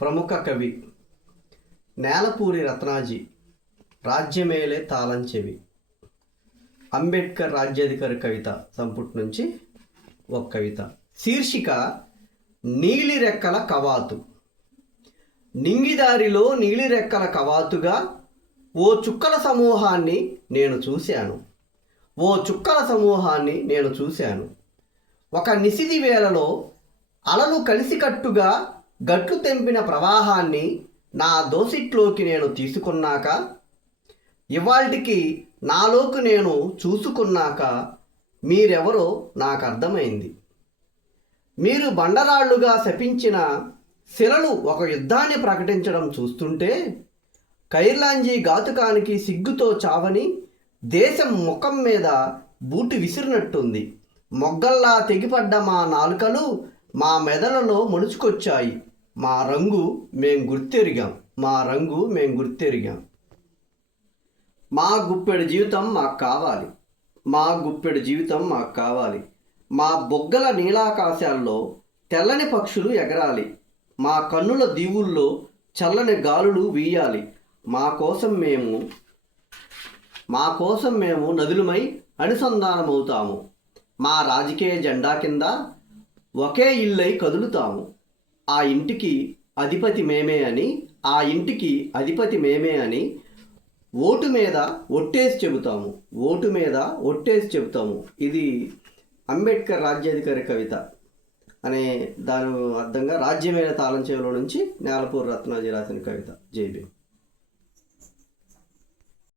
ప్రముఖ కవి నేలపూరి రత్నాజీ రాజ్యమేలే తాళం చెవి. అంబేద్కర్ రాజ్యాధికారి కవిత సంపుటి నుంచి ఒక కవిత. శీర్షిక నీలిరెక్కల కవాతు. నింగిదారిలో నీలిరెక్కల కవాతుగా ఓ చుక్కల సమూహాన్ని నేను చూశాను. ఓ చుక్కల సమూహాన్ని నేను చూశాను. ఒక నిసిది వేళలో అలలు కలిసికట్టుగా గట్లు తెంపిన ప్రవాహాన్ని నా దోసిట్లోకి నేను తీసుకున్నాక ఇవాల్టికి నాలోకి నేను చూసుకున్నాక మీరెవరో నాకు అర్థమైంది మీరు బండరాళ్ళుగా శపించిన శిలలు ఒక యుద్ధాన్ని ప్రకటించడం చూస్తుంటే కైర్లాంజీ ఘాతుకానికి సిగ్గుతో చావని దేశం ముఖం మీద బూటి విసిరినట్టుంది. మొగ్గల్లా తెగిపడ్డ మా నాలుకలు మా మెదలలో ముడుచుకొచ్చాయి మా రంగు మేం గుర్తెరిగాం. మా రంగు మేం గుర్తెరిగాం. మా గుప్పెడు జీవితం మాకు కావాలి. మా గుప్పెడు జీవితం మాకు కావాలి. మా బొగ్గల నీలాకాశాల్లో తెల్లని పక్షులు ఎగరాలి. మా కన్నుల దీవుల్లో చల్లని గాలులు వీయాలి. మా కోసం మేము మా కోసం మేము నదులమై అనుసంధానమవుతాము. మా రాజకీయ జెండా కింద ఒకే ఇల్లై కదులుతాము. ఆ ఇంటికి అధిపతి మేమే అని ఆ ఇంటికి అధిపతి మేమే అని ఓటు మీద ఒట్టేసి చెబుతాము. ఓటు మీద ఒట్టేసి చెబుతాము. ఇది అంబేద్కర్ రాజ్యాధికారి కవిత అనే దాని అర్థంగా రాజ్యమైన తాళం చెవిలో నుంచి నేలపూర్ రత్నాజీ రాసిన కవిత. జేబీ